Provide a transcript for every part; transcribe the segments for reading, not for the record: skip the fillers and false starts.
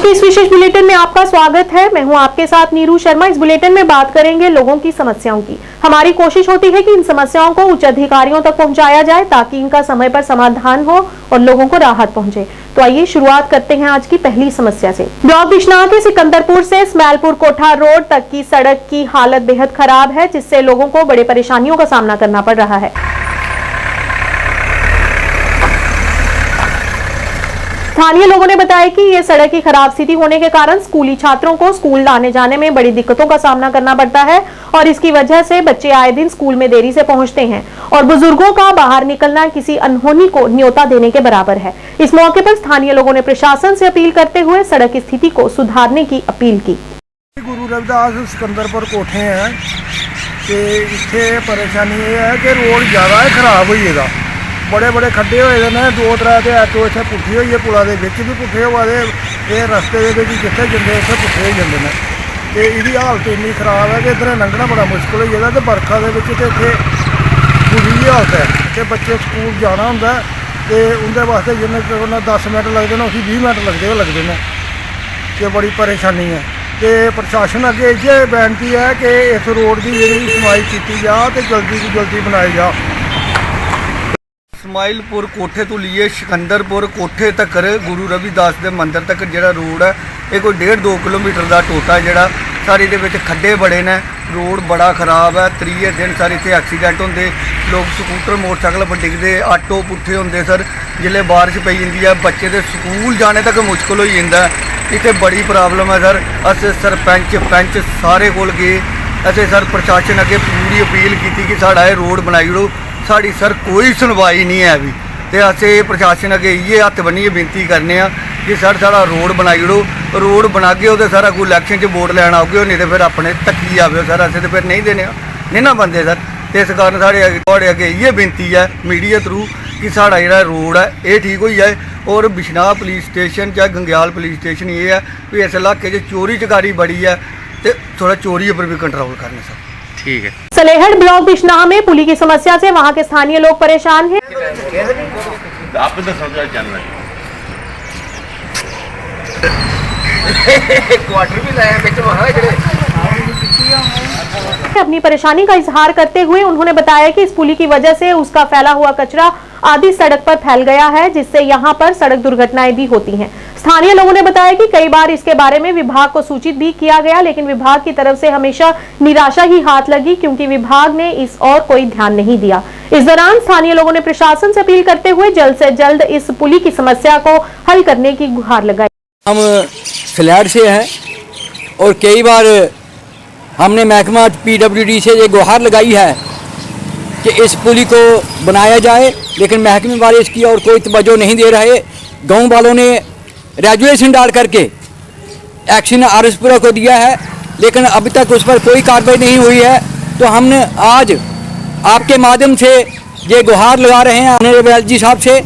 आज के इस विशेष बुलेटिन में आपका स्वागत है। मैं हूं आपके साथ नीरू शर्मा। इस बुलेटिन में बात करेंगे लोगों की समस्याओं की। हमारी कोशिश होती है कि इन समस्याओं को उच्च अधिकारियों तक पहुंचाया जाए ताकि इनका समय पर समाधान हो और लोगों को राहत पहुंचे। तो आइए शुरुआत करते हैं आज की पहली समस्या से। ब्लॉक बिश्नाह के सिकंदरपुर से स्मैलपुर कोठा रोड तक की सड़क की हालत बेहद खराब है, जिससे लोगों को बड़ी परेशानियों का सामना करना पड़ रहा है। स्थानीय लोगों ने बताया कि ये सड़क की खराब स्थिति होने के कारण स्कूली छात्रों को स्कूल आने जाने में बड़ी दिक्कतों का सामना करना पड़ता है और इसकी वजह से बच्चे आए दिन स्कूल में देरी से पहुंचते हैं और बुजुर्गों का बाहर निकलना किसी अनहोनी को न्योता देने के बराबर है। इस मौके पर स्थानीय लोगों ने प्रशासन से अपील करते हुए सड़क की स्थिति को सुधारने की अपील की। गुरु रविदास सिकंदरपुर कोठे हैं कि इतने परेशानी ये है कि रोड ज़्यादा खराब होइएगा। बड़े बड़े खड्डे होए ने, 2-3 ऑटो इतने पुट्ठे होइए, पुला दे विच भी पुट्ठे हुआ दे, ये रस्ते दे जिथे जंदे इतने पुट्ठे हो जाते हैं। तो इसकी हालत इन्नी खराब है कि इधर लंघना बड़ा मुश्किल हो जाता। तो बरखा के इतने बुरी हालत है कि बच्चे स्कूल जाना होंगे तो उनके वास्ते जिन्हें 10 मिनट लगते हैं उसी 20 मिनट लगते हैं कि बड़ी परेशानी है। तो प्रशासन अगे ये बेनती है कि इस रोड की जी समाई की जा तो जल्दी से जल्दी बनाई जा। स्माइलपुर कोठे तो लिए सिकंदरपुर कोठे तक गुरु रविदास के मंदिर तक जो रोड है ये कोई 1.5-2 किलोमीटर का टोटा है। सारे ये खड्डे बड़े ने, रोड बड़ा खराब है। 3 दिन सारे इतने एक्सीडेंट होंगे, लोग स्कूटर मोटरसाइकिल पर डिगते, ऑटो पुट्ठे होंगे सर। जिले बारिश पई जाती है बच्चे के स्कूल जाने तक मुश्किल हो जाता है। इतने बड़ी प्रॉब्लम है सर। अस सरपंच पंच सारे कोल गए, असें सर प्रशासन अगे पूरी अपील की कि साड़ा ये रोड बनाई ओड़ो। साड़ी सर कोई सुनवाई नहीं है अभी। तो असें प्रशासन अगे ये हत्थ बन्निए बेनती करने कि सर साड़ा रोड बनाई ओड़ो। रोड बनागे तो सर अगू इलैक्शन च वोट लैन आओगे, नहीं तो फिर अपने तक्की आवे सर। असें तो फिर नहीं देने नहीं ना बनते सर। तो इस कारण साढ़े अगे ये बेनती है मीडिया थ्रू कि साड़ा जो रोड है ये ठीक हो जाए। और बिश्नाह पुलिस स्टेशन चाहे गंग्याल पुलिस स्टेशन ये है भी इस इलाके चोरी चकारी बड़ी है, तो थोड़ा चोरी पर भी कंट्रोल करने सर। ठीक है। सलेहड़ ब्लॉक बिश्नाह में पुली की समस्या से वहां के स्थानीय लोग परेशान हैं। अपनी परेशानी का इजहार करते हुए उन्होंने बताया कि इस पुली की वजह से उसका फैला हुआ कचरा आधी सड़क पर फैल गया है, जिससे यहाँ पर सड़क दुर्घटनाएं भी होती हैं। स्थानीय लोगों ने बताया कि कई बार इसके बारे में विभाग को सूचित भी किया गया, लेकिन विभाग की तरफ से हमेशा निराशा ही हाथ लगी क्योंकि विभाग ने इस और कोई ध्यान नहीं दिया। इस दौरान स्थानीय लोगों ने प्रशासन से अपील करते हुए जल्द से जल्द इस पुली की समस्या को हल करने की गुहार लगाई। हम सलेहड़ से हैं और कई बार हमने महकमा PWD से ये गुहार लगाई है कि इस पुली को बनाया जाए, लेकिन महकमे वाले इसकी और कोई तवज्जो नहीं दे रहे। गांव वालों ने रेजुलेशन डाल करके एक्शन आरएसपुरा को दिया है, लेकिन अभी तक उस पर कोई कार्रवाई नहीं हुई है। तो हमने आज आपके माध्यम से ये गुहार लगा रहे हैं ऑनरेबल जी साहब से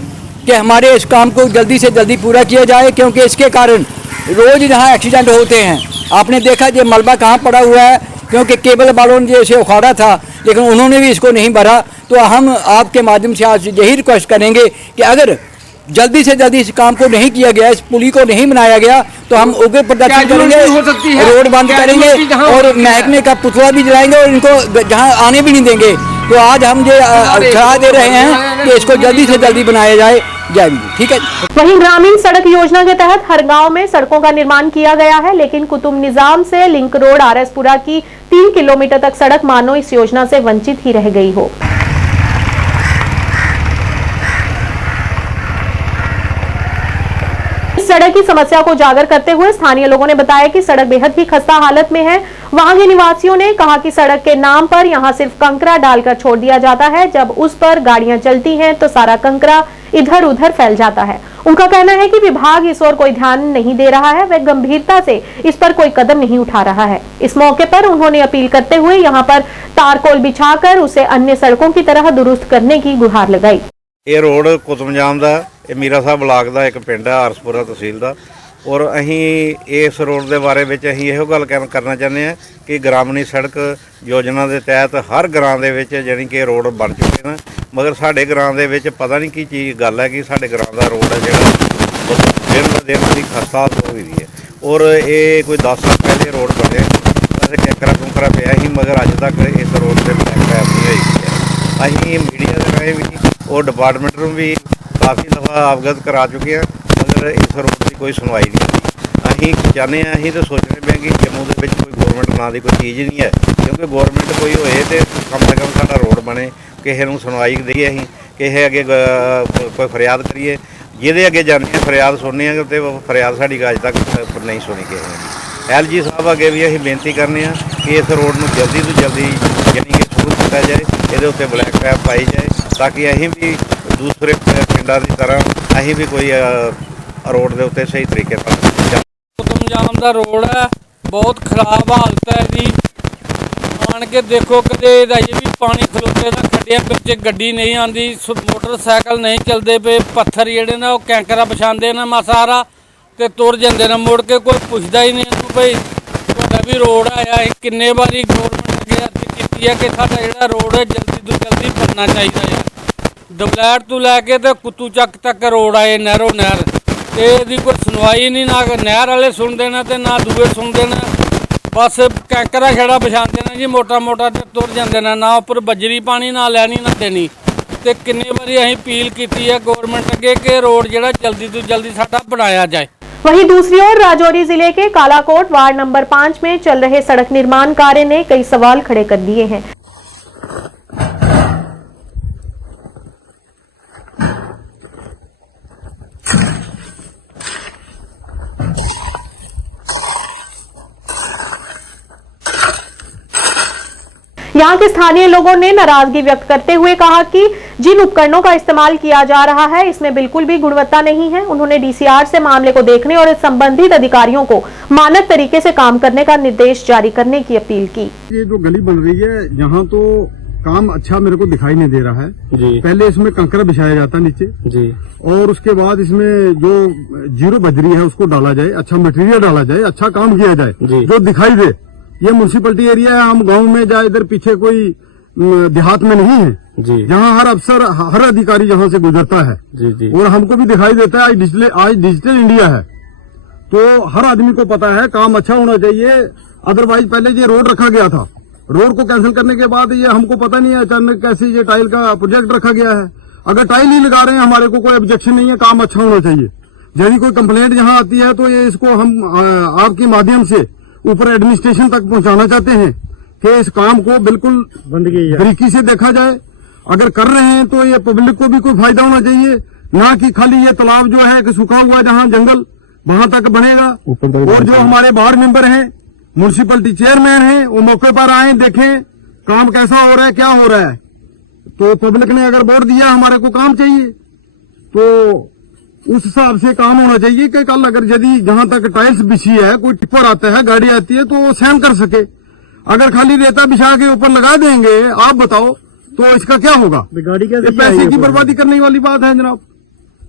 कि हमारे इस काम को जल्दी से जल्दी पूरा किया जाए, क्योंकि इसके कारण रोज़ यहाँ एक्सीडेंट होते हैं। आपने देखा ये मलबा कहाँ पड़ा हुआ है, क्योंकि केबल वालों ने इसे उखाड़ा था लेकिन उन्होंने भी इसको नहीं भरा। तो हम आपके माध्यम से आज यही रिक्वेस्ट करेंगे कि अगर जल्दी से जल्दी इस काम को नहीं किया गया, इस पुली को नहीं बनाया गया, तो हम उग्र प्रदर्शन करेंगे, रोड बंद करेंगे और महकमे का पुतला भी जलाएंगे और इनको जहां आने भी नहीं देंगे। तो आज हम ये सलाह दे रहे हैं कि इसको जल्दी से जल्दी बनाया जाए। जय हिंद। ठीक है। वहीं ग्रामीण सड़क योजना के तहत हर गांव में सड़कों का निर्माण किया गया है, लेकिन कुतुब निजाम से लिंक रोड आरएसपुरा की 3 किलोमीटर तक सड़क मानो इस योजना से वंचित ही रह गई हो। सड़क की समस्या को उजागर करते हुए स्थानीय लोगों ने बताया कि सड़क बेहद ही खस्ता हालत में है। वहां के निवासियों ने कहा कि सड़क के नाम पर यहां सिर्फ कंकरा डालकर छोड़ दिया जाता है। जब उस पर गाड़ियां चलती हैं तो सारा कंकरा इधर उधर फैल जाता है। उनका कहना है कि विभाग इस ओर कोई ध्यान नहीं दे रहा है, वह गंभीरता से इस पर कोई कदम नहीं उठा रहा है। इस मौके पर उन्होंने अपील करते हुए यहाँ पर तारकोल बिछाकर उसे अन्य सड़कों की तरह दुरुस्त करने की गुहार लगाई। ये रोड कुतुबजाम का मीरा साहब ब्लाक का एक पिंड है आरसपुरा तहसील का और अहीं इस रोड के बारे में अहीं इहो गल करना चाहते हैं कि ग्रामीण सड़क योजना के तहत हर ग्रां दे विच जानी कि रोड बन चुके हैं, मगर साडे ग्रां दे विच पता नहीं की चीज़ गल है कि साडे ग्रां का रोड है जिहड़ा दिन ब दिन की खस्ता हो गई है। और ये कोई 10 साल पहले रोड बने वैसे कैंकरा कुंकरा पिया ही, मगर अज तक इस रोड से ब्लैक पैप नहीं हुई है। असीं मीडिया के राहें भी और डिपार्टमेंट में भी काफ़ी दफ़ा अवगत करा चुके हैं, मगर इस रोड की कोई सुनवाई नहीं होती। असीं चाहते हैं, असीं तो सोचने पे कि जम्मू के कोई गौरमेंट नाम की कोई चीज़ नहीं है, क्योंकि गौरमेंट कोई होए तो कम से कम साडा रोड बने, किसी नूं सुनवाई दईए, असीं किसी अगे कोई फरियाद करिए, जिहदे अगे जाने फरियाद सुनने तो फरियाद साडी अज तक नहीं सुनी किसी ने। LG साहब अगे भी असीं बेनती करने कि इस रोड नूं जल्दी तो जल्दी यानी कि शुरू किया जाए, ये उत्ते ब्लैक पैप पाई जाए, ताकि असीं भी दूसरे पिंडां की तरह असीं भी कोई रोड के उत्ते सही तरीके नाल कुतुबजाम दा रोड है, बहुत खराब हालत है जी। आन के देखो कदे अजे भी पानी खलोते दा खड्डियां विच गड्डी नहीं आती, मोटरसाइकिल नहीं चलते पे, पत्थर जिहड़े ने कैंकरा बिछाते ने मासारा ते तुर जाते ने, मुड़ के कोई पुछदा ही नहीं भाई तुहाडा भी रोड आया है। किन्ने बारी गौरमेंट अगे अर्जी की है कि साडा जिहड़ा रोड है जल्दी तो जल्दी बनना चाहिए है। दबलैट तो लैके तो कुत्तू चक तक रोड आए नहरों नहर, ये कोई सुनवाई नहीं, ना नहर वाले सुनते हैं तो ना दूए सुनते हैं, बस कैंकरा छड़ा बिछाते हैं जी मोटा मोटा तो तुर जाते हैं, ना उपर बजरी पानी ना लैनी ना देनी। तो किन्नी बारी असीं अपील की है गौरमेंट अगे कि रोड जिहड़ा जल्दी तो जल्दी साडा बनाया जाए। वहीं दूसरी ओर राजौरी जिले के कालाकोट वार्ड नंबर 5 में चल रहे सड़क निर्माण कार्य ने कई सवाल खड़े कर दिए हैं। यहाँ के स्थानीय लोगों ने नाराजगी व्यक्त करते हुए कहा कि जिन उपकरणों का इस्तेमाल किया जा रहा है इसमें बिल्कुल भी गुणवत्ता नहीं है। उन्होंने DCR से मामले को देखने और संबंधित अधिकारियों को मानक तरीके से काम करने का निर्देश जारी करने की अपील की। ये जो गली बन रही है यहाँ तो काम अच्छा मेरे को दिखाई नहीं दे रहा है जी। पहले इसमें कंकरा बिछाया जाता नीचे जी, और उसके बाद इसमें जो जीरो बजरी है उसको डाला जाए, अच्छा मटेरियल डाला जाए, अच्छा काम किया जाए जो दिखाई दे। ये म्युनिसिपैलिटी एरिया है, हम गांव में जाए इधर पीछे कोई देहात में नहीं है जी, जहाँ हर अफसर हर अधिकारी जहाँ से गुजरता है जी जी, और हमको भी दिखाई देता है। आज डिजिटल इंडिया है तो हर आदमी को पता है काम अच्छा होना चाहिए। अदरवाइज पहले ये रोड रखा गया था, रोड को कैंसिल करने के बाद ये हमको पता नहीं है अचानक कैसे ये टाइल का प्रोजेक्ट रखा गया है। अगर टाइल ही लगा रहे हैं हमारे को कोई ऑब्जेक्शन नहीं है, काम अच्छा होना चाहिए। यदि कोई कंप्लेंट यहाँ आती है तो ये इसको हम आपके माध्यम से ऊपर एडमिनिस्ट्रेशन तक पहुंचाना चाहते हैं कि इस काम को बिल्कुल तरीके से देखा जाए। अगर कर रहे हैं तो ये पब्लिक को भी कोई फायदा होना चाहिए, ना कि खाली ये तालाब जो है कि सूखा हुआ जहाँ जंगल वहां तक बनेगा। और जो हमारे वार्ड मेंबर हैं, म्युनिसिपैलिटी चेयरमैन हैं, वो मौके पर आए, देखें काम कैसा हो रहा है, क्या हो रहा है। तो पब्लिक ने अगर वोट दिया हमारे को काम चाहिए तो उस हिसाब से काम होना चाहिए कि कल अगर यदि जहां तक टाइल्स बिछी है, कोई टिप्पर आता है, गाड़ी आती है तो वो सहन कर सके। अगर खाली रेता बिछा के ऊपर लगा देंगे आप बताओ तो इसका क्या होगा? गाड़ी कैसे पैसे की बर्बादी करने वाली बात है जनाब।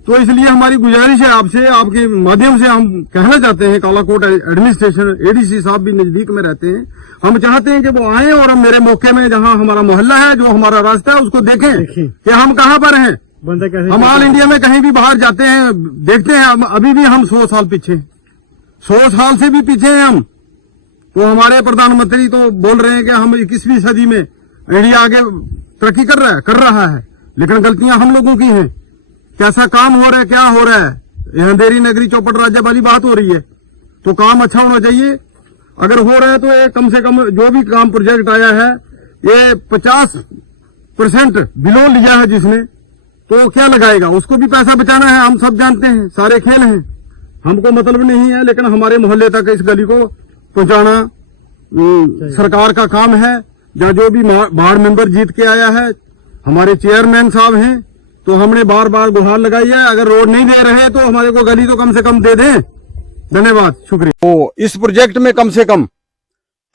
तो इसलिए हमारी गुजारिश है आपसे, आपके माध्यम से हम कहना चाहते हैं, कालाकोट एडमिनिस्ट्रेशन ADC साहब भी नजदीक में रहते हैं, हम चाहते हैं कि वो आए और हम मेरे मौके में जहां हमारा मोहल्ला है, जो हमारा रास्ता है, उसको देखें कि हम कहां पर हैं। हम ऑल इंडिया में कहीं भी बाहर जाते हैं देखते हैं, अभी भी हम 100 साल पीछे, 100 साल से भी पीछे हैं हम। तो हमारे प्रधानमंत्री तो बोल रहे हैं कि हम 21वीं सदी में इंडिया आगे तरक्की कर रहा है, लेकिन गलतियां हम लोगों की हैं। कैसा काम हो रहा है, क्या हो रहा है, अंधेरी नगरी चौपट राज्य वाली बात हो रही है। तो काम अच्छा होना चाहिए। अगर हो रहा है तो ये कम से कम जो भी काम प्रोजेक्ट आया है ये 50% बिलो लिया है जिसने, तो क्या लगाएगा, उसको भी पैसा बचाना है। हम सब जानते हैं, सारे खेल हैं, हमको मतलब नहीं है, लेकिन हमारे मोहल्ले तक इस गली को पहुंचाना सरकार का काम है। जहाँ जो भी वार्ड मेंबर जीत के आया है, हमारे चेयरमैन साहब हैं, तो हमने बार बार गुहार लगाई है। अगर रोड नहीं दे रहे तो हमारे को गली तो कम से कम दे दें। धन्यवाद, शुक्रिया। तो इस प्रोजेक्ट में कम से कम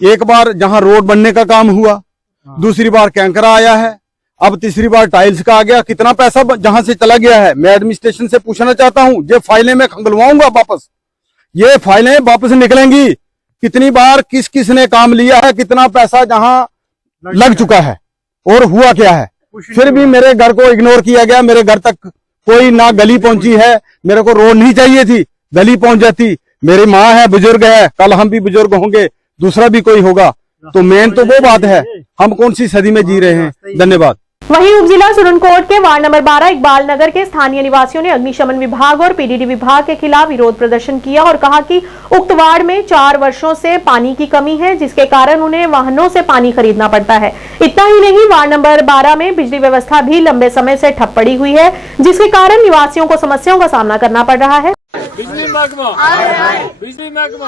एक बार जहां रोड बनने का काम हुआ, दूसरी बार कैंकरा आया है, अब तीसरी बार टाइल्स का आ गया। कितना पैसा जहां से चला गया है, मैं एडमिनिस्ट्रेशन से पूछना चाहता हूं। ये फाइलें मैं खंगलवाऊंगा वापस, ये फाइलें वापस निकलेंगी। कितनी बार किस किस ने काम लिया है, कितना पैसा जहां लग चुका है और हुआ क्या है। फिर भी मेरे घर को इग्नोर किया गया। मेरे घर तक कोई ना गली पहुंची है, मेरे को रोड नहीं चाहिए थी, गली पहुंच जाती। मेरी माँ है, बुजुर्ग है, कल हम भी बुजुर्ग होंगे, दूसरा भी कोई होगा। तो मेन तो वो बात है, हम कौन सी सदी में जी रहे हैं। धन्यवाद। वहीं उपजिला सुरनकोट के वार्ड नंबर 12 इकबाल नगर के स्थानीय निवासियों ने अग्निशमन विभाग और पीडीडी विभाग के खिलाफ विरोध प्रदर्शन किया और कहा कि उक्त वार्ड में 4 वर्षों से पानी की कमी है, जिसके कारण उन्हें वाहनों से पानी खरीदना पड़ता है। इतना ही नहीं, वार्ड नंबर 12 में बिजली व्यवस्था भी लंबे समय से ठप पड़ी हुई है, जिसके कारण निवासियों को समस्याओं का सामना करना पड़ रहा है। बिजली महकमा, बिजली महकमा,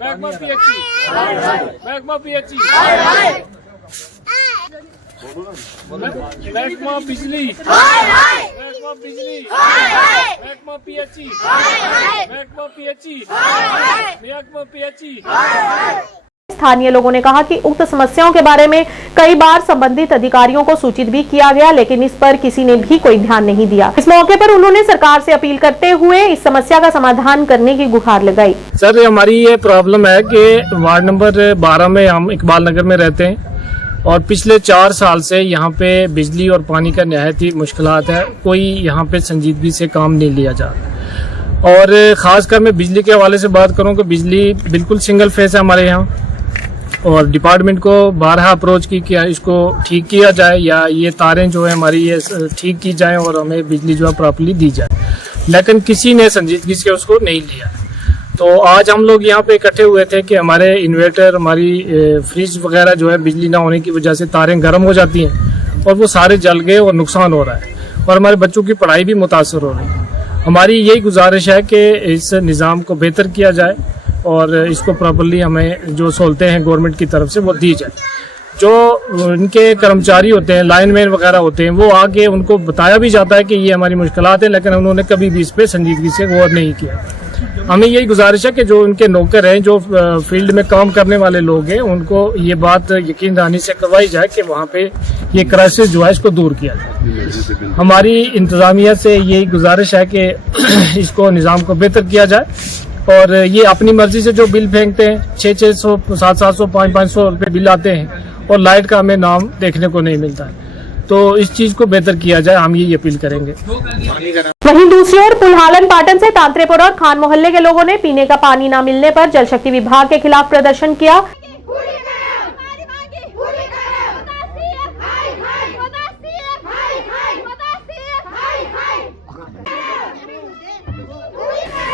महकमा पीएचई, महकमा पीएचई, महकमा बिजली, महकमा बिजली, महकमा पीएचई, महकमा पीएचई, महकमा पीएचई। स्थानीय लोगों ने कहा कि उक्त समस्याओं के बारे में कई बार संबंधित अधिकारियों को सूचित भी किया गया, लेकिन इस पर किसी ने भी कोई ध्यान नहीं दिया। इस मौके पर उन्होंने सरकार से अपील करते हुए इस समस्या का समाधान करने की गुहार लगाई। सर, हमारी ये प्रॉब्लम है कि वार्ड नंबर 12 में हम इकबाल नगर में रहते हैं और पिछले 4 साल से यहाँ पे बिजली और पानी का निहायत ही मुश्किलात है। कोई यहाँ पे संजीदगी से काम नहीं लिया जा रहा। और ख़ासकर मैं बिजली के हवाले से बात करूँ कि बिजली बिल्कुल सिंगल फेस है हमारे यहाँ, और डिपार्टमेंट को 12 अप्रोच की कि इसको ठीक किया जाए या ये तारें जो है हमारी ये ठीक की जाएं और हमें बिजली जो है प्रॉपर्ली दी जाए, लेकिन किसी ने संजीदगी से उसको नहीं लिया। तो आज हम लोग यहाँ पे इकट्ठे हुए थे कि हमारे इन्वर्टर, हमारी फ्रिज वगैरह जो है बिजली ना होने की वजह से तारें गर्म हो जाती हैं और वो सारे जल गए और नुकसान हो रहा है और हमारे बच्चों की पढ़ाई भी मुतासर हो रही है। हमारी यही गुजारिश है कि इस निज़ाम को बेहतर किया जाए और इसको प्रॉपर्ली हमें जो सहूलतें हैं गवर्नमेंट की तरफ से वो दी जाए। जो इनके कर्मचारी होते हैं, लाइनमैन वगैरह होते हैं, वो आके उनको बताया भी जाता है कि ये हमारी मुश्किलात है, लेकिन उन्होंने कभी भी इस पर संजीदगी से गौर नहीं किया। हमें यही गुजारिश है कि जो उनके नौकर हैं, जो फील्ड में काम करने वाले लोग हैं, उनको ये बात यकीन दहानी से करवाई जाए कि वहाँ पे ये क्राइसिस जो है इसको दूर किया जाए। हमारी इंतजामिया से यही गुजारिश है कि इसको निज़ाम को बेहतर किया जाए और ये अपनी मर्जी से जो बिल फेंकते हैं 600, 700, 500 रुपये बिल आते हैं और लाइट का हमें नाम देखने को नहीं मिलता है। तो इस चीज को बेहतर किया जाए, हम यही अपील करेंगे। वहीं दूसरी ओर पुल्हालन पाटन से तांत्रेपुर और खान मोहल्ले के लोगों ने पीने का पानी न मिलने पर जल शक्ति विभाग के खिलाफ प्रदर्शन किया।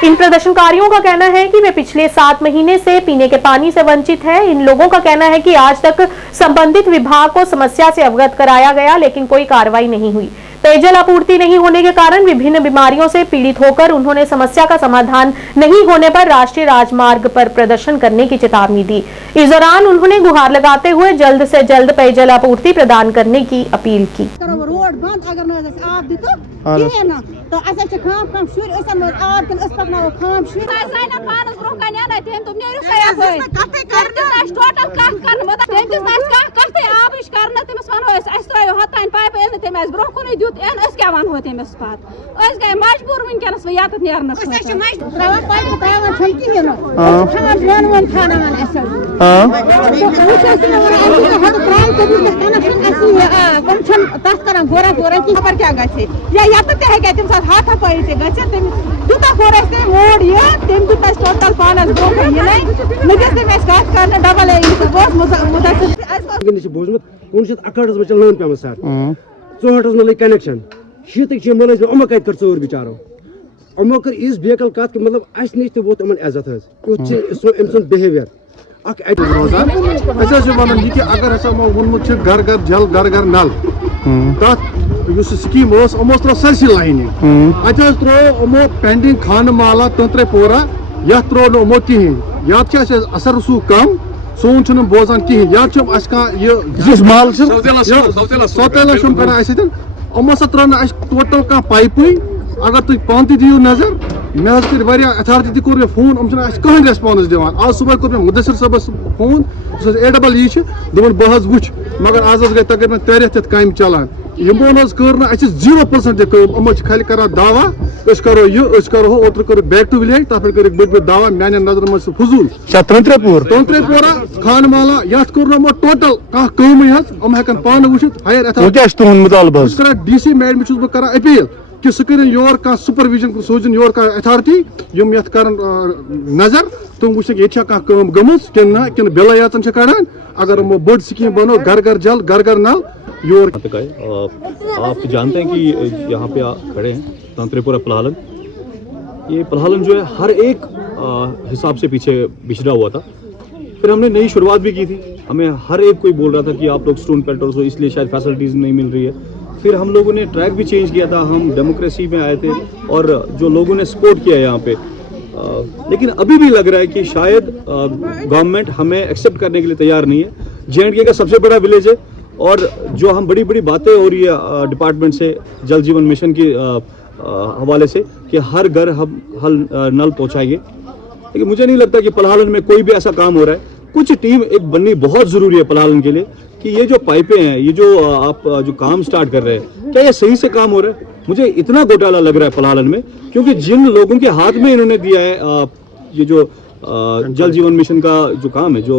इन प्रदर्शनकारियों का कहना है कि वे पिछले 7 महीने से पीने के पानी से वंचित है। इन लोगों का कहना है कि आज तक संबंधित विभाग को समस्या से अवगत कराया गया, लेकिन कोई कार्रवाई नहीं हुई। पेयजल आपूर्ति नहीं होने के कारण विभिन्न बीमारियों से पीड़ित होकर उन्होंने समस्या का समाधान नहीं होने पर राष्ट्रीय राजमार्ग पर प्रदर्शन करने की चेतावनी दी। इस दौरान उन्होंने गुहार लगाते हुए जल्द से जल्द पेयजल आपूर्ति प्रदान करने की अपील की। रोड बंद अगर आब दी तो खाम शुर आब पकनो खाम शुर पानस ब्रोह कन तुम पाइप तम ब्रोह कुन दुत क्या वनो तमिस पे गए मजबूर वनकस यत नेरन खबर क्या गे या तम सात हाथा पाई तूता कोर मोड़ ये तम दुत टोटल पानस ब्रोह नस कर डबल बोजमुत 1968 में लोन पे सर 64 में कनेक्शन 60 मुलाजिम अमो कत कर चोर बिचारो अमो कर इस बेकल कत मतलब अस नश वो अमन इज्जत अम बिहेवियर रोजान वन ये अगर हसा वोनमुत घर घर जल घर घर नल तथ स्कीम अमो त्रो सरसी लाइन अत त्रो पेंडिंग खानमाला तंत्रेपोरा ये त्रो नमो कहें या असर रसूख कम सोन बोजान कहें या माल सौतेला कर अमो सा त्रो टोटल कह पाइप अगर तुम पान दियो नजर मे कर अथॉरिटी कोर मे फोन कहें रेस्पॉन्स दिवान आज सुबह कोर मे मुदस्सिर सबस फोन AEE दोपन बह वुच मगर आज गई तकरीबन 3 रेत काम चलान यमो कर 0% कम अमो खाली कर दावा करो यह करो ओतर कर बैक टू विलेज तथ पे कर बड़ दावा मान नजर मज फजूल तंत्रेपोरा खानमाला ये कोर टोटल कह कम हम हेकन पान वुचित हायर अथॉरिटी DC मैडम बह कर अपील कि सह कर योर कह सुपरविजन सोजन योर कह अथॉरिटी यम यथ कर नजर तुम वुच ये कम गमुस कि बिल याचन कड़ान अगर वो बड़ स्कीम बनो घर घर जल घर घर नल योर। आप जानते हैं कि यहाँ पे खड़े हैं तांत्रेपुरा पलाहलन। ये पलाहलन जो है हर एक हिसाब से पीछे बिछड़ा हुआ था। फिर हमने नई शुरुआत भी की थी। हमें हर एक कोई बोल रहा था कि आप लोग स्टोन पेल्टर्स हो इसलिए शायद फैसिलिटीज़ नहीं मिल रही है। फिर हम लोगों ने ट्रैक भी चेंज किया था। हम डेमोक्रेसी में आए थे और जो लोगों ने सपोर्ट किया यहाँ पे, लेकिन अभी भी लग रहा है कि शायद गवर्नमेंट हमें एक्सेप्ट करने के लिए तैयार नहीं है। J&K का सबसे बड़ा विलेज है और जो हम बड़ी बड़ी बातें हो रही है डिपार्टमेंट से जल जीवन मिशन के हवाले से कि हर घर हम नल पहुँचाएंगे, लेकिन मुझे नहीं लगता कि पलाहलन में कोई भी ऐसा काम हो रहा है। कुछ टीम एक बननी बहुत ज़रूरी है पलाहलन के लिए कि ये जो पाइपें हैं, ये जो आप जो काम स्टार्ट कर रहे हैं, क्या ये सही से काम हो रहा है? मुझे इतना घोटाला लग रहा है पलाहलन में, क्योंकि जिन लोगों के हाथ में इन्होंने दिया है ये जो जल जीवन मिशन का जो काम है, जो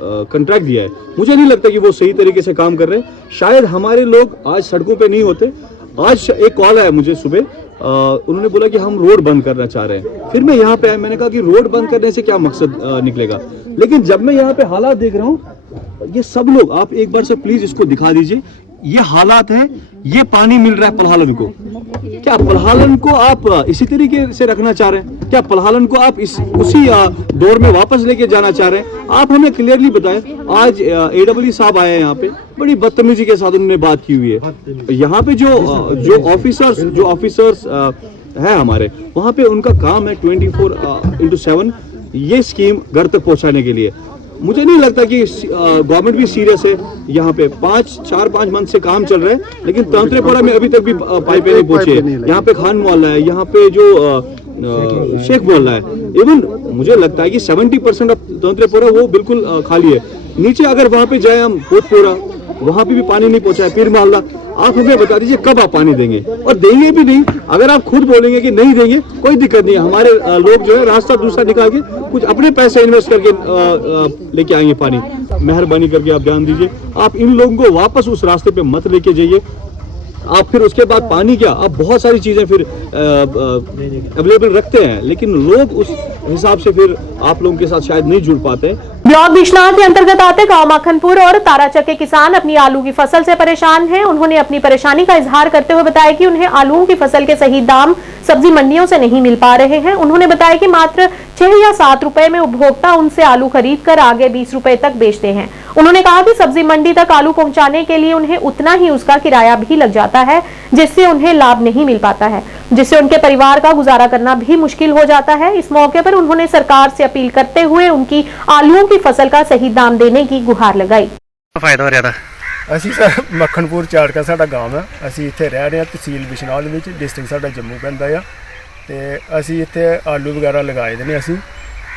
कॉन्ट्रैक्ट दिया है, मुझे नहीं लगता कि वो सही तरीके से काम कर रहे हैं। शायद हमारे लोग आज सड़कों पे नहीं होते। आज एक कॉल आया मुझे सुबह, उन्होंने बोला कि हम रोड बंद करना चाह रहे हैं। फिर मैं यहाँ पे आया, मैंने कहा कि रोड बंद करने से क्या मकसद निकलेगा। लेकिन जब मैं यहाँ पे हालात देख रहा हूँ, ये सब लोग, आप एक बार से प्लीज इसको दिखा दीजिए, ये हालात है, ये पानी मिल रहा है पलाहलन को। क्या पलाहलन को आप इसी तरीके से रखना चाह रहे हैं? क्या पलाहलन को आप उसी दौर में वापस लेके जाना चाह रहे हैं? आप हमें क्लियरली बताएं। आज AWE साहब आए हैं यहाँ पे, बड़ी बदतमीजी के साथ उन्होंने बात की हुई है। यहाँ पे जो ऑफिसर्स है हमारे, वहाँ पे उनका काम है 24/7 ये स्कीम घर तक पहुँचाने के लिए। मुझे नहीं लगता कि गवर्नमेंट भी सीरियस है। यहाँ पे 4-5 मंथ से काम चल रहा है, लेकिन तांत्रेपुरा में अभी तक भी पाइपें नहीं पहुंची है। यहाँ पे खान मोहल्ला है, यहाँ पे जो शेख मोहल्ला है, इवन मुझे लगता है कि 70% ऑफ तांत्रेपुरा वो बिल्कुल खाली है। नीचे अगर वहाँ पे जाए हम पोतपुरा, वहाँ पे भी पानी नहीं पहुंचा है। पीर मोहल्ला, आप हमें बता दीजिए कब आप पानी देंगे, और देंगे भी नहीं। अगर आप खुद बोलेंगे कि नहीं देंगे, कोई दिक्कत नहीं है। हमारे लोग जो है रास्ता दूसरा निकाल के कुछ अपने पैसे इन्वेस्ट करके लेके आएंगे पानी। मेहरबानी करके आप ध्यान दीजिए, आप इन लोगों को वापस उस रास्ते पे मत लेके जाइए। आप फिर उसके बाद पानी क्या, आप बहुत सारी चीजें फिर अवेलेबल रखते हैं, लेकिन लोग उस हिसाब से फिर आप लोगों के साथ शायद नहीं जुड़ पाते। ब्लॉक बिश्नाह के अंतर्गत आते गांव माखनपुर और ताराचक के किसान अपनी आलू की फसल से परेशान हैं। उन्होंने अपनी परेशानी का इजहार करते हुए बताया कि उन्हें आलूओं की फसल के सही दाम सब्जी मंडियों से नहीं मिल पा रहे हैं। उन्होंने बताया कि मात्र 6 या 7 रुपए में उपभोक्ता उनसे आलू खरीद कर आगे 20 रुपए तक बेचते हैं। उन्होंने कहा कि सब्जी मंडी तक आलू पहुंचाने के लिए उन्हें उतना ही उसका किराया भी लग जाता है, जिससे उन्हें लाभ नहीं मिल पाता है, जिससे उनके परिवार का गुजारा करना भी मुश्किल हो जाता है। इस मौके पर उन्होंने सरकार से अपील करते हुए उनकी आलूओं की फसल का सही दाम देने की गुहार लगाई। फायदा हो रहा था। ਅਸੀਂ ਸਰ ਮੱਖਣਪੁਰ ਝਾੜਕਾ ਸਾਡਾ ਗਾਂਵ ਹੈ। ਅਸੀਂ ਇੱਥੇ ਰਹਿ ਰਹੇ ਹਾਂ, ਤਹਿਸੀਲ ਬਿਸ਼ਨਾਹ ਦੇ ਵਿੱਚ, ਡਿਸਟ੍ਰਿਕਟ ਸਾਡਾ ਜੰਮੂ ਪੈਂਦਾ ਆ। ਤੇ ਅਸੀਂ ਇੱਥੇ ਆਲੂ ਵਗੈਰਾ ਲਗਾਏ ਦੇ ਨੇ ਅਸੀਂ।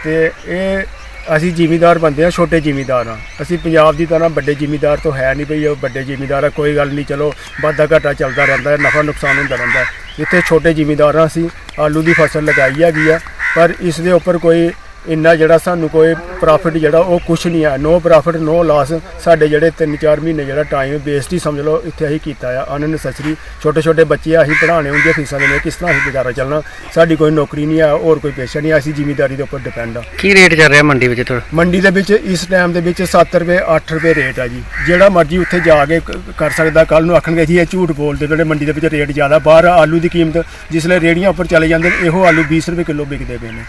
ਤੇ ਇਹ ਅਸੀਂ ਜ਼ਿਮੀਂਦਾਰ ਬੰਦੇ ਆ, ਛੋਟੇ ਜ਼ਿਮੀਂਦਾਰ ਆ। ਅਸੀਂ ਪੰਜਾਬ ਦੀ ਤਰ੍ਹਾਂ ਵੱਡੇ ਜ਼ਿਮੀਂਦਾਰ ਤੋਂ ਹੈ ਨਹੀਂ ਭਈ ਉਹ ਵੱਡੇ ਜ਼ਿਮੀਂਦਾਰ ਆ, ਕੋਈ ਗੱਲ ਨਹੀਂ, ਚਲੋ ਵਾਧਾ ਘਾਟਾ ਚੱਲਦਾ ਰਹਿੰਦਾ, ਨਫਾ ਨੁਕਸਾਨ ਹੁੰਦਾ ਰਹਿੰਦਾ। ਇੱਥੇ ਛੋਟੇ ਜ਼ਿਮੀਂਦਾਰ ਆ ਅਸੀਂ, ਆਲੂ ਦੀ ਫਸਲ ਲਗਾਈ ਹੈਗੀ ਆ, ਪਰ ਇਸ ਦੇ ਉੱਪਰ ਕੋਈ ਇੰਨਾ ਜਿਹੜਾ ਸਾਨੂੰ ਕੋਈ ਪ੍ਰੋਫਿਟ ਜਿਹੜਾ ਉਹ ਕੁਛ ਨਹੀਂ ਹੈ। ਨੋ ਪ੍ਰੋਫਿਟ ਨੋ ਲਾਸ। ਸਾਡੇ ਜਿਹੜੇ 3-4 ਮਹੀਨੇ ਜਿਹੜਾ ਟਾਈਮ ਵੇਸਟ ਹੀ ਸਮਝ ਲਓ ਇੱਥੇ ਅਸੀਂ ਕੀਤਾ ਆ ਅਨਨੈਸੈਸਰੀ। ਛੋਟੇ ਛੋਟੇ ਬੱਚੇ ਅਸੀਂ ਪੜ੍ਹਾਉਣੇ ਹੁੰਦੇ, ਫੀਸਾਂ ਦੇਣੇ, ਕਿਸ ਤਰ੍ਹਾਂ ਅਸੀਂ ਗੁਜ਼ਾਰਾ ਚੱਲਣਾ। ਸਾਡੀ ਕੋਈ ਨੌਕਰੀ ਨਹੀਂ ਹੈ, ਹੋਰ ਕੋਈ ਪੇਸ਼ਾ ਨਹੀਂ, ਅਸੀਂ ਜ਼ਿਮੀਂਦਾਰੀ ਦੇ ਉੱਪਰ ਡਿਪੈਂਡ ਆ। ਕੀ ਰੇਟ ਚੱਲ ਰਿਹਾ ਮੰਡੀ ਵਿੱਚ? ਮੰਡੀ ਦੇ ਵਿੱਚ ਇਸ ਟਾਈਮ ਦੇ ਵਿੱਚ 7 ਰੁਪਏ 8 ਰੁਪਏ ਰੇਟ ਆ ਜੀ। ਜਿਹੜਾ ਮਰਜ਼ੀ ਉੱਥੇ ਜਾ ਕੇ ਕਰ ਸਕਦਾ। ਕੱਲ ਨੂੰ ਆਖਣਗੇ ਜੀ ਇਹ ਝੂਠ ਬੋਲਦੇ ਜਿਹੜੇ ਮੰਡੀ ਦੇ ਵਿੱਚ ਰੇਟ ਜ਼ਿਆਦਾ। ਬਾਹਰ ਆਲੂ ਦੀ ਕੀਮਤ ਜਿਸਲੇ ਰੇੜੀਆਂ ਉੱਪਰ ਚਲੇ ਜਾਂਦੇ ਨੇ, ਇਹੋ ਆਲੂ 20 ਰੁਪਏ ਕਿਲੋ ਵਿਕਦੇ ਪਏ ਨੇ।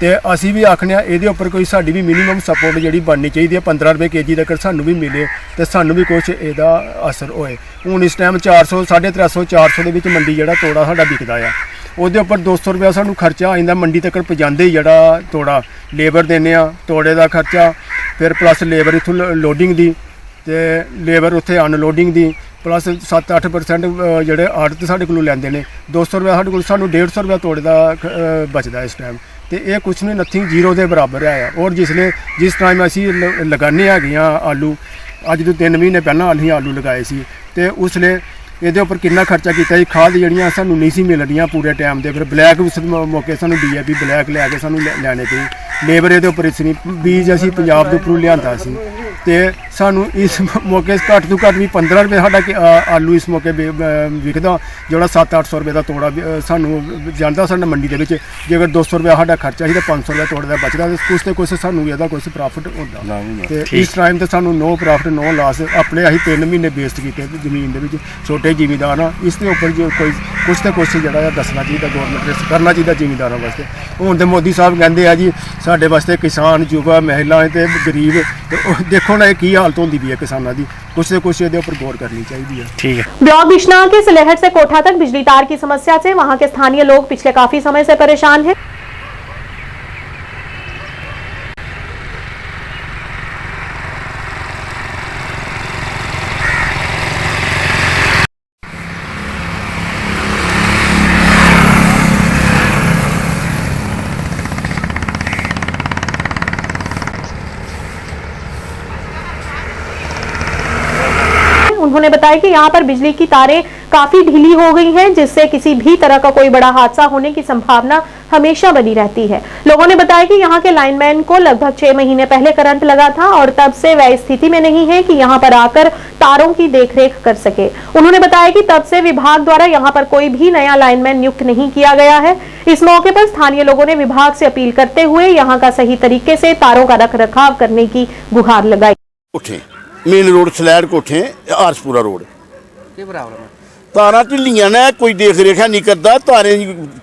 ਤੇ ਅਸੀਂ ਵੀ ਆਖਨੇ ਆ ਇਹਦੇ ਉੱਪਰ ਕੋਈ ਸਾਡੀ ਵੀ ਮਿਨੀਮਮ ਸਪੋਰਟ ਜਿਹੜੀ ਬਣਨੀ ਚਾਹੀਦੀ ਹੈ। 15 ਰੁਪਏ ਕੇਜੀ ਤੱਕ ਸਾਨੂੰ ਵੀ ਮਿਲੇ ਤੇ ਸਾਨੂੰ ਵੀ ਕੁਝ ਇਹਦਾ ਅਸਰ ਹੋਏ। ਹੁਣ ਇਸ ਟਾਈਮ 400 350 400 ਦੇ ਵਿੱਚ ਮੰਡੀ ਜਿਹੜਾ ਤੋੜਾ ਸਾਡਾ ਵਿਕਦਾ ਆ। ਉਹਦੇ ਉੱਪਰ 200 ਰੁਪਇਆ ਸਾਨੂੰ ਖਰਚਾ ਆ ਜਾਂਦਾ ਮੰਡੀ ਤੱਕ ਪਹੁੰਚਾਉਂਦੇ ਜਿਹੜਾ ਤੋੜਾ। ਲੇਬਰ ਦਿੰਦੇ ਆ, ਤੋੜੇ ਦਾ ਖਰਚਾ, ਫਿਰ ਪਲੱਸ ਲੇਬਰ ਇੱਥੋਂ ਲੋਡਿੰਗ ਦੀ ਤੇ ਲੇਬਰ ਉੱਥੇ ਅਨਲੋਡਿੰਗ ਦੀ, ਪਲੱਸ 7-8% ਜਿਹੜੇ ਆੜਤ ਸਾਡੇ ਕੋਲੋਂ ਲੈਂਦੇ ਨੇ। 200 ਰੁਪਇਆ ਸਾਡੇ ਕੋਲ, ਸਾਨੂੰ 150 ਰੁਪਇਆ ਤੋੜੇ ਦਾ ਬਚਦਾ ਇਸ ਟਾਈਮ। ਤੇ ਇਹ ਕੁਛ ਨਹੀਂ, ਨਥਿੰਗ ਜ਼ੀਰੋ ਦੇ ਬਰਾਬਰ ਹੈ। ਔਰ ਜਿਸ ਟਾਈਮ ਅਸੀਂ ਲਗਾਉਂਦੇ ਹੈਗੇ ਆ ਆਲੂ, ਅੱਜ ਤੋਂ 3 ਮਹੀਨੇ ਪਹਿਲਾਂ ਅਸੀਂ ਆਲੂ ਲਗਾਏ ਸੀ, ਤੇ ਉਸਲੇ ਇਹਦੇ ਉੱਪਰ ਕਿੰਨਾ ਖਰਚਾ ਕੀਤਾ ਜੀ। ਖਾਦ ਜਿਹੜੀਆਂ ਸਾਨੂੰ ਨਹੀਂ ਸੀ ਮਿਲ ਰਹੀਆਂ ਪੂਰੇ ਟਾਈਮ ਦੇ, ਫਿਰ ਬਲੈਕ ਉਸ ਮੌਕੇ ਸਾਨੂੰ DAP ਬਲੈਕ ਲੈ ਕੇ ਸਾਨੂੰ ਲੈਣੇ ਪਈ। ਲੇਬਰ ਇਹਦੇ ਉੱਪਰ ਇਸ ਨਹੀਂ, ਬੀਜ ਅਸੀਂ ਪੰਜਾਬ ਦੇ ਉੱਪਰੋਂ ਲਿਆਂਦਾ ਸੀ। तो सानू इस मौके घट तो घट भी 15 रुपये साढ़ा आलू इस मौके विकदा जोड़ा 700-800 रुपये का तोड़ा सानू जाता साढ़े मंडी के जे अगर 200 रुपया साढ़ा खर्चा ही तो 500 रुपया तोड़े का बचता कुछ तो कुछ सानू एदा कुछ प्रॉफिट होता तो इस टाइम तो सानू नो प्रॉफिट नो लॉस अपने अं 3 महीने वेस्ट किए जमीन के छोटे जिमीदार हाँ इसके उपर जो कोई कुछ तो कुछ जो दसना चाहिए गौरमेंट ने करना चाहिए जिमीदारों वास्ते हुण तो मोदी साहब कहते हैं जी साढ़े वास्ते किसान युवा महिलाएं तो गरीब तो देखो ना की हालत होती भी है किसानों की कुछ तो कुछ ये उपर गौर करनी चाहिए। ठीक है। ब्लॉक बिश्नाह के सलेहट से कोठा तक बिजली तार की समस्या से वहां के स्थानीय लोग पिछले काफी समय से परेशान हैं। उन्होंने बताया कि यहाँ पर बिजली की तारें काफी ढीली हो गई हैं, जिससे किसी भी तरह का कोई बड़ा हादसा होने की संभावना हमेशा बनी रहती है। लोगों ने बताया कि यहाँ के लाइनमैन को लगभग 6 महीने पहले करंट लगा था और तब से वह स्थिति में नहीं है कि यहाँ पर आकर तारों की देखरेख कर सके। उन्होंने बताया कि तब से विभाग द्वारा यहाँ पर कोई भी नया लाइनमैन नियुक्त नहीं किया गया है। इस मौके पर स्थानीय लोगों ने विभाग से अपील करते हुए यहाँ का सही तरीके से तारों का रखरखाव करने की गुहार लगाई। मेन रोड सलैड कोठे आरसपुरा रोड तारा ढिलियां ने कोई देख रेख नहीं करता तारें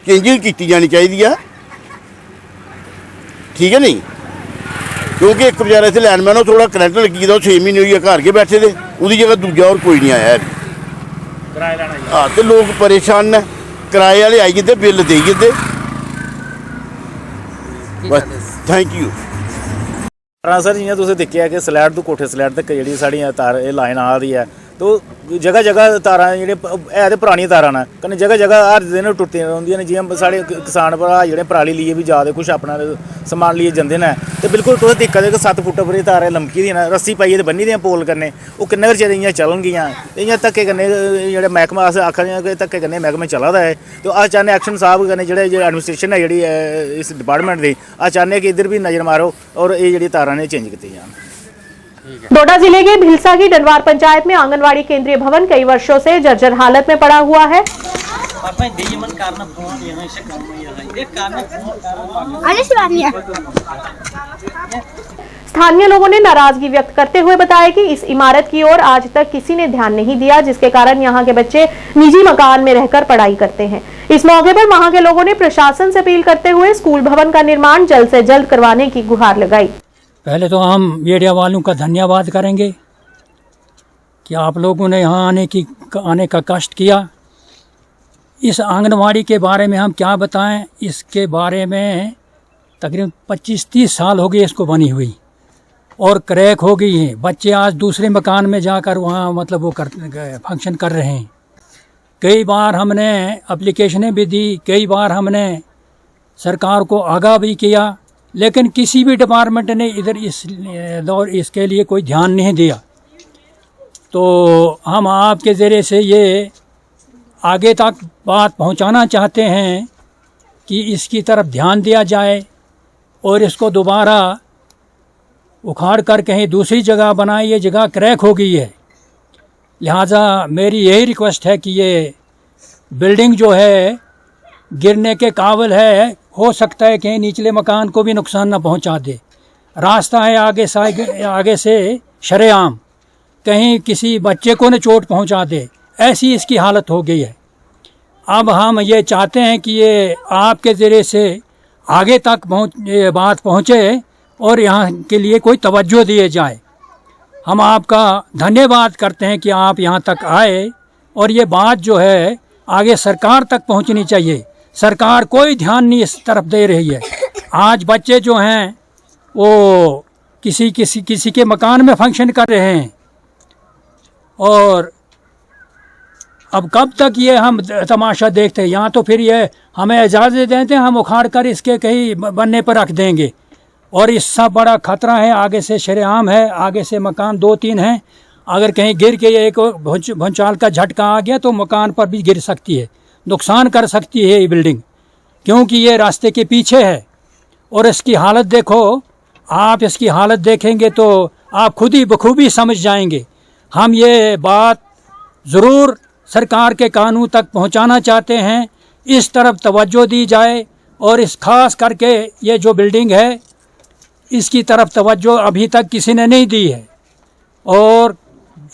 चेंजिंग की जानी चाहिए ठीक है नहीं क्योंकि एक बेचारा इतने लैंडमैन हो थोड़ा करंट लगी था 6 महीने हुई घर के बैठे थे उसकी जगह दूजा और कोई नहीं आया हाँ तो लोग परेशान ने किराए वाले आई गए बिल दे गए बस थैंक यू। सर जियां तुसें दिक्खेआ कि सलैड तो कोठे सलैड तक जी साढ़ी तार लाइन आ रही है तो जगह जगह तारां जेह्ड़े है ते परानियां तारां न कन्नै जगह जगह हर दिन टुट्टियां रौंह्दियां न जियां साढ़े किसान भ्रा जेह्ड़े पराली लेइयै भी जा दे कुछ अपना समान लेइयै जंदे न ते बिल्कुल तुस दिक्खा दे कि 7 फुट पर तारां लमकी दियां न रस्सी पाइयै ते बन्नी दियां पोल कन्नै ओह् किन्ने चिर इ'यां चलनगियां इ'यां धक्के कन्नै जेह्ड़े मैह्कमा अस आखा दे कि धक्के कन्नै मैह्कमा चला दा है तो अस चाह्न्ने एक्शन साहब कन्नै जेह्ड़े एडमिनिस्ट्रेशन है जेह्ड़ी इस डिपार्टमेंट दी अस चाह्न्ने कि इधर भी नज़र मारो और ये जेह्ड़ी तारां ने चेंज कीती जान। डोडा जिले के भिलसा की डनवार पंचायत में आंगनवाड़ी केंद्रीय भवन कई वर्षों से जर्जर हालत में पड़ा हुआ है। स्थानीय लोगों ने नाराजगी व्यक्त करते हुए बताया कि इस इमारत की ओर आज तक किसी ने ध्यान नहीं दिया, जिसके कारण यहां के बच्चे निजी मकान में रहकर पढ़ाई करते हैं। इस मौके पर वहां के लोगों ने प्रशासन से अपील करते हुए स्कूल भवन का निर्माण जल्द से जल्द करवाने की गुहार लगाई। पहले तो हम मीडिया वालों का धन्यवाद करेंगे कि आप लोगों ने यहाँ आने का कष्ट किया। इस आंगनवाड़ी के बारे में हम क्या बताएं, इसके बारे में तकरीबन 25-30 साल हो गए इसको बनी हुई और क्रैक हो गई है। बच्चे आज दूसरे मकान में जाकर वहाँ मतलब वो फंक्शन कर रहे हैं। कई बार हमने एप्लीकेशनें भी दी, कई बार हमने सरकार को आगाह भी किया, लेकिन किसी भी डिपार्टमेंट ने इधर इसके लिए कोई ध्यान नहीं दिया। तो हम आपके ज़रिए से ये आगे तक बात पहुंचाना चाहते हैं कि इसकी तरफ ध्यान दिया जाए और इसको दोबारा उखाड़ कर कहीं दूसरी जगह बनाए। ये जगह क्रैक हो गई है, लिहाजा मेरी यही रिक्वेस्ट है कि ये बिल्डिंग जो है गिरने के काबिल है, हो सकता है कि निचले मकान को भी नुकसान न पहुंचा दे। रास्ता है आगे से शरेआम, कहीं किसी बच्चे को न चोट पहुंचा दे, ऐसी इसकी हालत हो गई है। अब हम ये चाहते हैं कि ये आपके ज़रिए से आगे तक ये बात पहुंचे और यहाँ के लिए कोई तवज्जो दिए जाए। हम आपका धन्यवाद करते हैं कि आप यहाँ तक आए और ये बात जो है आगे सरकार तक पहुँचनी चाहिए। सरकार कोई ध्यान नहीं इस तरफ दे रही है। आज बच्चे जो हैं वो किसी के मकान में फंक्शन कर रहे हैं और अब कब तक ये हम तमाशा देखते हैं। यहाँ तो फिर ये हमें इजाज़त देते हैं, हम उखाड़ कर इसके कहीं बनने पर रख देंगे और इससे बड़ा ख़तरा है। आगे से शरेआम है, आगे से मकान 2-3 हैं, अगर कहीं गिर के एक भूचाल का झटका आ गया तो मकान पर भी गिर सकती है, नुकसान कर सकती है ये बिल्डिंग, क्योंकि ये रास्ते के पीछे है। और इसकी हालत देखो आप, इसकी हालत देखेंगे तो आप खुद ही बखूबी समझ जाएंगे। हम ये बात ज़रूर सरकार के कानून तक पहुंचाना चाहते हैं, इस तरफ तवज्जो दी जाए और इस खास करके ये जो बिल्डिंग है इसकी तरफ तवज्जो अभी तक किसी ने नहीं दी है और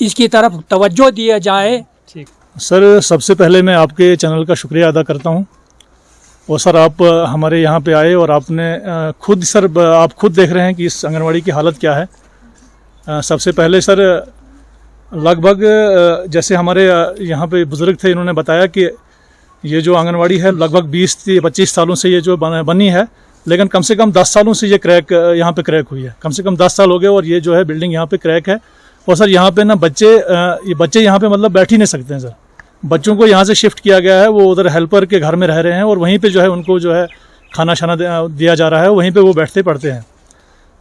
इसकी तरफ तवज्जो दिया जाए। ठीक सर, सबसे पहले मैं आपके चैनल का शुक्रिया अदा करता हूं और सर आप हमारे यहाँ पे आए और आपने खुद सर आप खुद देख रहे हैं कि इस आंगनवाड़ी की हालत क्या है। सबसे पहले सर लगभग जैसे हमारे यहाँ पे बुज़ुर्ग थे, इन्होंने बताया कि ये जो आंगनवाड़ी है लगभग 20 से 25 सालों से ये जो बनी है, लेकिन कम से कम 10 सालों से ये क्रैक यहाँ पे क्रैक हुई है। कम से कम 10 साल हो गए और ये जो है बिल्डिंग यहाँ पे क्रैक है। और सर यहाँ पे ना बच्चे यहाँ पे मतलब बैठ ही नहीं सकते हैं सर। बच्चों को यहाँ से शिफ्ट किया गया है, वो उधर हेल्पर के घर में रह रहे हैं और वहीं पे जो है उनको जो है खाना शाना दिया जा रहा है, वहीं पे वो बैठते पढ़ते हैं।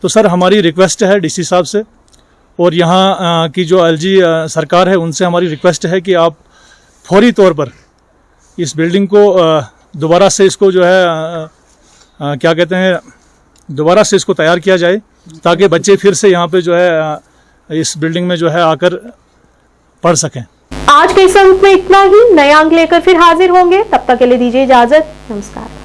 तो सर हमारी रिक्वेस्ट है डीसी साहब से और यहाँ की जो एलजी सरकार है उनसे हमारी रिक्वेस्ट है कि आप फौरी तौर पर इस बिल्डिंग को दोबारा से इसको जो है क्या कहते हैं दोबारा से इसको तैयार किया जाए ताकि बच्चे फिर से यहाँ पे जो है इस बिल्डिंग में जो है आकर पढ़ सकें। आज के इस अंक में इतना ही। नए अंक लेकर फिर हाजिर होंगे, तब तक के लिए दीजिए इजाजत। नमस्कार।